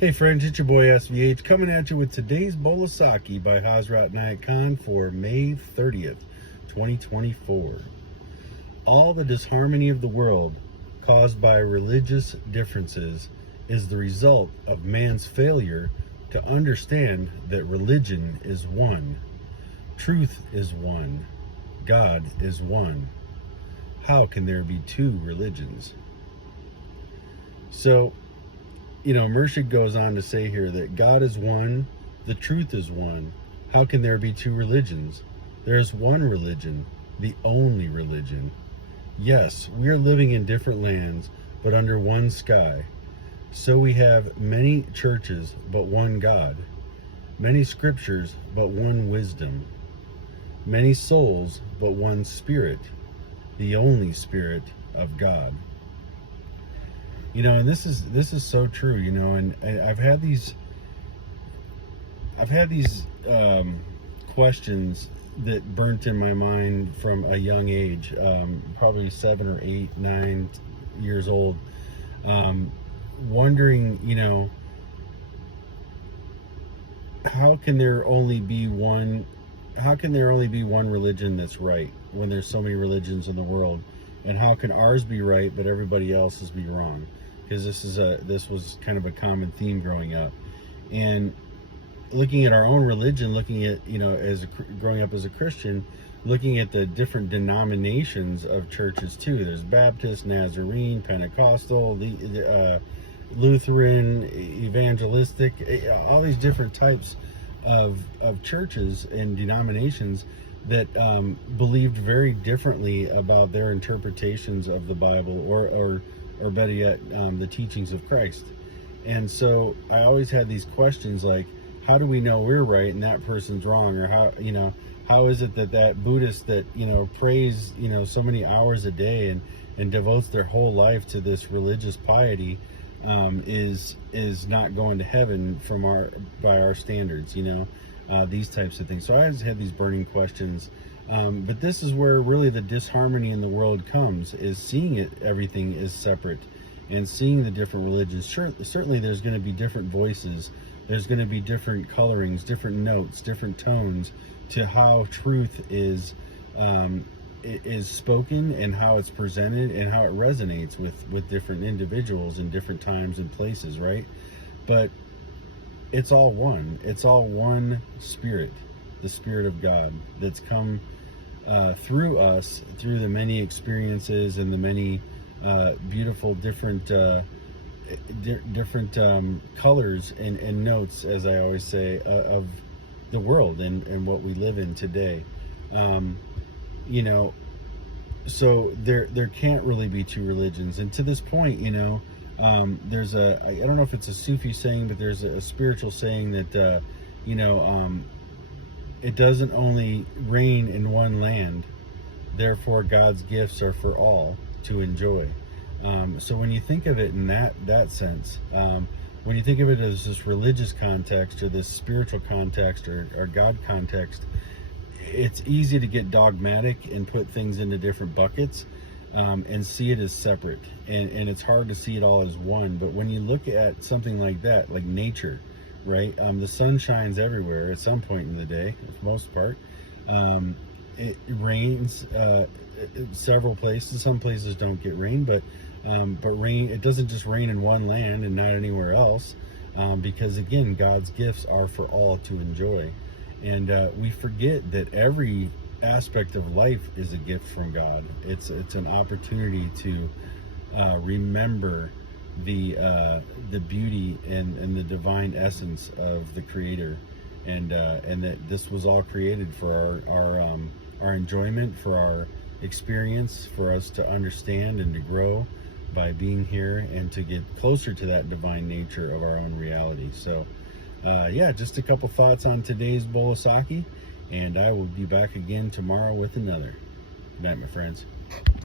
Hey friends, it's your boy SVH coming at you with today's Bowl of Saki by Hazrat Nayat Khan for May 30th, 2024. All the disharmony of the world caused by religious differences is the result of man's failure to understand that religion is one, truth is one, God is one. How can there be two religions? So, Murshid goes on to say here that God is one, the truth is one. How can there be two religions? There is one religion, the only religion. Yes, we are living in different lands, but under one sky. So we have many churches, but one God. Many scriptures, but one wisdom. Many souls, but one spirit. The only Spirit of God. And this is so true, and I've had these questions that burnt in my mind from a young age, probably 7 or 8, 9 years old, wondering, how can there only be one religion that's right when there's so many religions in the world? And how can ours be right but everybody else's be wrong? Because this was kind of a common theme growing up. And looking at our own religion, looking at, growing up as a Christian, looking at the different denominations of churches too. There's Baptist, Nazarene, Pentecostal, Lutheran, evangelistic, all these different types of churches and denominations that believed very differently about their interpretations of the Bible, or better yet, the teachings of Christ. And so I always had these questions like, how do we know we're right and that person's wrong? Or how is it that Buddhist that, prays, so many hours a day and devotes their whole life to this religious piety, is not going to heaven by our standards, these types of things. So I always had these burning questions. But this is where really the disharmony in the world comes, is seeing everything is separate and seeing the different religions. Certainly there's going to be different voices. There's going to be different colorings, different notes, different tones to how truth is spoken and how it's presented and how it resonates with different individuals in different times and places, right? But it's all one. It's all one Spirit, the Spirit of God that's come through us, through the many experiences and the many beautiful different colors and notes, as I always say, of the world and what we live in today. So there can't really be two religions. And to this point, there's I don't know if it's a Sufi saying, but there's a spiritual saying that, it doesn't only rain in one land, therefore God's gifts are for all to enjoy. So when you think of it in that sense, when you think of it as this religious context or this spiritual context or God context, it's easy to get dogmatic and put things into different buckets, and see it as separate. And it's hard to see it all as one. But when you look at something like that, like nature, right? The sun shines everywhere at some point in the day, for the most part. It rains several places. Some places don't get rain, but rain, it doesn't just rain in one land and not anywhere else, because again, God's gifts are for all to enjoy. And we forget that every aspect of life is a gift from God. It's an opportunity to remember the beauty and the divine essence of the Creator, and that this was all created for our enjoyment, for our experience, for us to understand and to grow by being here and to get closer to that divine nature of our own reality. So just a couple thoughts on today's Bowl of Saki, and I will be back again tomorrow with another. Good night, my friends.